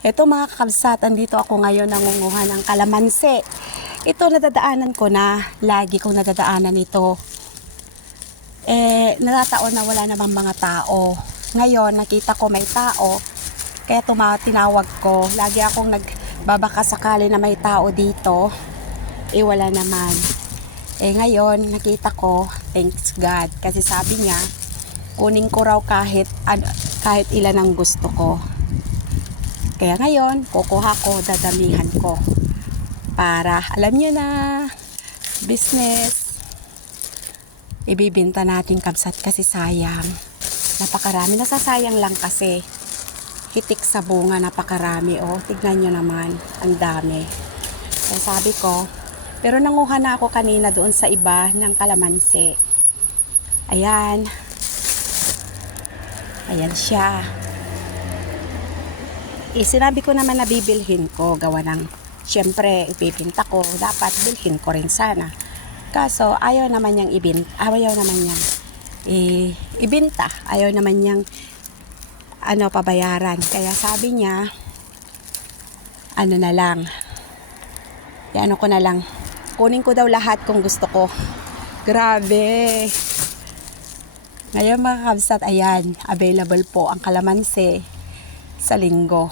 Ito mga kakabsat, andito ako ngayon nangunguha ng kalamansi. Ito nadadaanan ko na, lagi kong nadadaanan ito. Natataon na wala namang mga tao. Ngayon, nakita ko may tao, kaya tinawag ko. Lagi akong nagbabaka sakali na may tao dito. Wala naman. Ngayon, nakita ko, thanks God. Kasi sabi niya, kunin ko raw kahit ilan ang gusto ko. Kaya ngayon, kukuha ko, dadamihan ko. Para, alam nyo na, business. Ibibinta natin kabsat kasi sayang. Napakarami, nasasayang lang kasi. Hitik sa bunga, napakarami. Tignan nyo naman, ang dami. Kaya sabi ko, pero nanguha na ako kanina doon sa iba ng kalamansi. Ayan. Ayan siya. Sinabi ko naman na bibilhin ko, gawa ng, syempre, ipipinta ko, dapat bilhin ko rin sana. Kaso, ayaw naman niyang ibinta, ayaw naman niyang, pabayaran. Kaya sabi niya, na lang, ko na lang, kunin ko daw lahat kung gusto ko. Grabe! Ngayon mga kabsat, ayan, available po ang kalamansi sa linggo.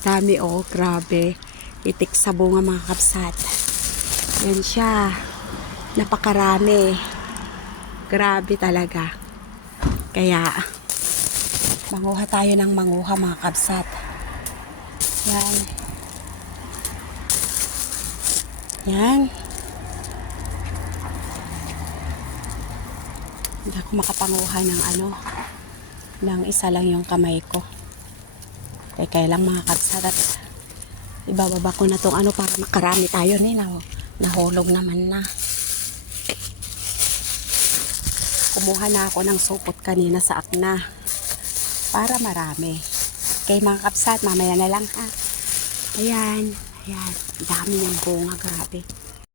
Dami grabe. Itik sa bunga mga kabsat. Yan siya. Napakarami. Grabe talaga. Kaya, manguha tayo ng manguha mga kabsat. Yan. Yan. Hindi ako makapanguha ng ng isa lang yung kamay ko. Kaya lang mga kabsat at ibababa ko na tong para makarami tayo nahulog naman na. Kumuha na ako ng supot kanina sa akna para marami. Kaya mga kabsat, mamaya na lang ha. Ayan, dami ng bunga, grabe.